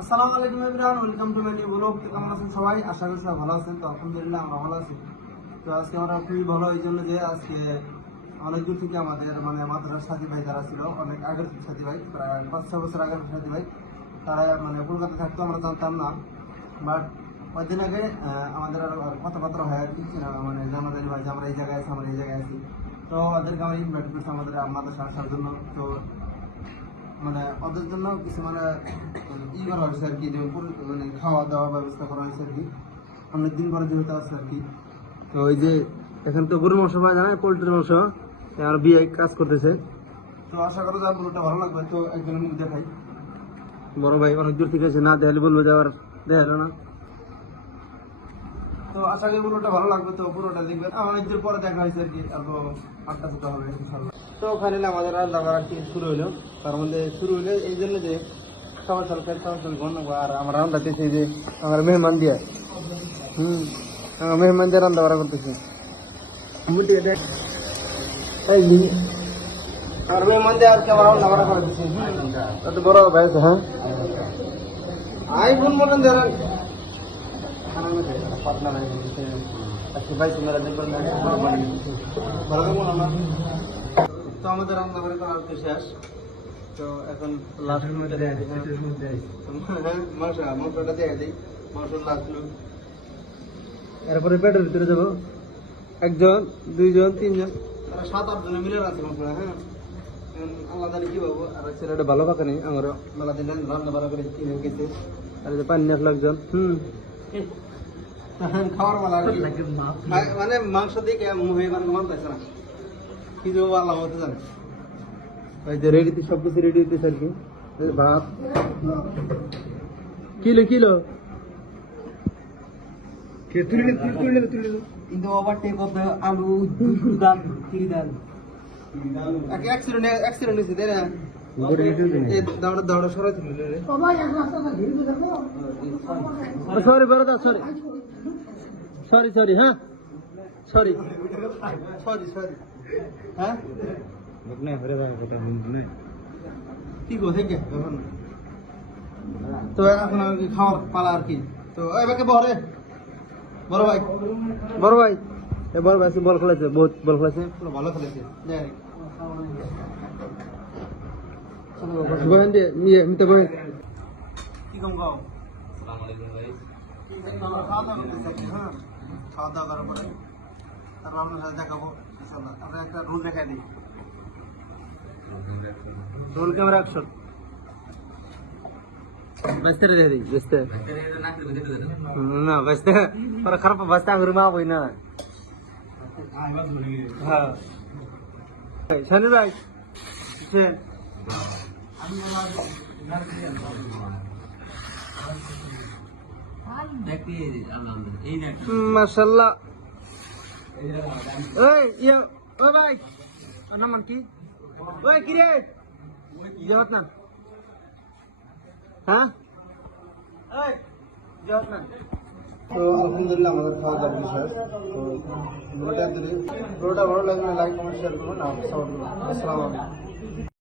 আসসালামু আলাইকুম everyone, welcome to my new blog. তো কেমন আছেন সবাই? আশা করি সবাই ভালো আছেন। তো আলহামদুলিল্লাহ আমরা ভালো আছি। তো আজকে আমরা খুবই ভালো, এই জন্য যে আজকে অনেক দূর থেকে আমাদের মানে মাদ্রাসার সাথী ভাই যারা ছিল, অনেক আগের সাথী ভাই, প্রায় পাঁচ ছ বছর আগের সাথী ভাই, তারা মানে কলকাতা থাকতো, আমরা জানতাম না। বাট কয়েকদিন আগে আমাদের আর কথাবার্তা হয় আর কি মানে জানাজানি ভাই যে আমরা এই জায়গায় আছি, আমরা এই জায়গায় আছি। তো ওদেরকে আমরা ইনভাইট করছি আমাদের মাদ্রাসা আসার জন্য। তো মানে ওদের জন্য কিছু মানে ই করা হয়েছে আর কি যেমন মানে খাওয়া দাওয়ার ব্যবস্থা করা হয়েছে আর কি। অনেক দিন পরে যেহেতু আছে আর কি। তো ওই যে এখন তো গরুর মাংস পাওয়া যায় পোলট্রির মাংস। আর বিয়ে কাজ করতেছে। তো আশা করো যা পুরোটা ভালো লাগবে তো একজনের মুখ দেখাই। বড় ভাই অনেক দূর থেকে আছে না দেখালে বলব যাওয়ার দেখাল না। তো আশা করি পুরোটা ভালো লাগবে তো পুরোটা দেখবেন। অনেক দূর পরে দেখা হয়েছে আর কি আরও আটটা ফুটা হবে ইনশাল্লাহ। তো ফাইনালি আমাদের রান্না বাড়া কি শুরু হলো তার মধ্যে শুরু হলো এই জন্য যে খাবার তরকারি খাবার তরকারি বানাবো আর আমার রান্না দিয়েছে যে আমার মেহমান দিয়ে। হুম আমার মেহমান দিয়ে রান্না বাড়া করতেছে। মুটি দেখ এই নি আমার মেহমান দিয়ে আর কেমন রান্না বাড়া করতেছে তত বড় ভাই আছে, হ্যাঁ? আই বোন মতন ধরেন পাতলা নাই আজকে ভাই তোমরা দেখবেন না ভালো কেমন আমার তো আমাদের রান্না করে করা তো শেষ। তো এখন দেয় দিই মাংস লাস্ট এরপরে পেটের ভিতরে যাব। একজন দুইজন তিনজন। তারা সাত আট জনে মিলে রাখছে হ্যাঁ। আল্লাহ জানি কি পাবো আর ছেলেটা ভালো নেই আমার মেলা দিন রান্না বাড়া করে কিনে গেছে। আর যে পানি আসলো একজন হুম। খাওয়ার মালা মানে মাংস দিকে মুহে মানে না। কি আল্লাহ মতো জানে। ওই যে রেডি সব কিছু রেডি হইতেছে আর কি। ভাত। Kilo kilo? কিন্তু আবার টেক অফ আলু দাম কি দাম এক অ্যাক্সিডেন্ট অ্যাক্সিডেন্ট হয়েছে তাই না এই দাওড়া দাওড়া সরাই ছিল রে সরি বরদা সরি। সরি সরি হ্যাঁ? সরি। Sorry sorry. হ্যাঁ? কি গো থেকে এখন তো এখন আর কি খাওয়ার পালা আর কি। তো এবারে বহরে বড় ভাই। বড় ভাই এ বড় ভাই বল খেলেছে বহুত বল খেলেছে। পুরো ভালো খেলেছে। বহেন দিয়ে নিয়ে মিতে বহেন কি কম গাও খাওয়া দাওয়া হ্যাঁ খাওয়া দাওয়া করার পরে? তারপর আপনার সাথে দেখাবো ইনশাল্লাহ আমরা একটা রোল রেখে দিই। রোল ক্যামেরা অ্যাকশন ব্যস্ত রে দিই ব্যস্ত। না ব্যস্ত। পরে খারাপ ব্যস্ত আঙুর মা বই না হ্যাঁ শনি ভাই কিসেন মাশাল্লাহ ওই ইয়া ওই ভাই আর নাম কি ওই কি রে জহত না হ্যাঁ? এই জহত না তো আলহামদুলিল্লাহ আমাদের খাওয়া দাওয়া বিষয় তো পুরোটা পুরোটা ভালো লাগলে লাইক কমেন্ট শেয়ার করুন। আর আসসালামু আলাইকুম।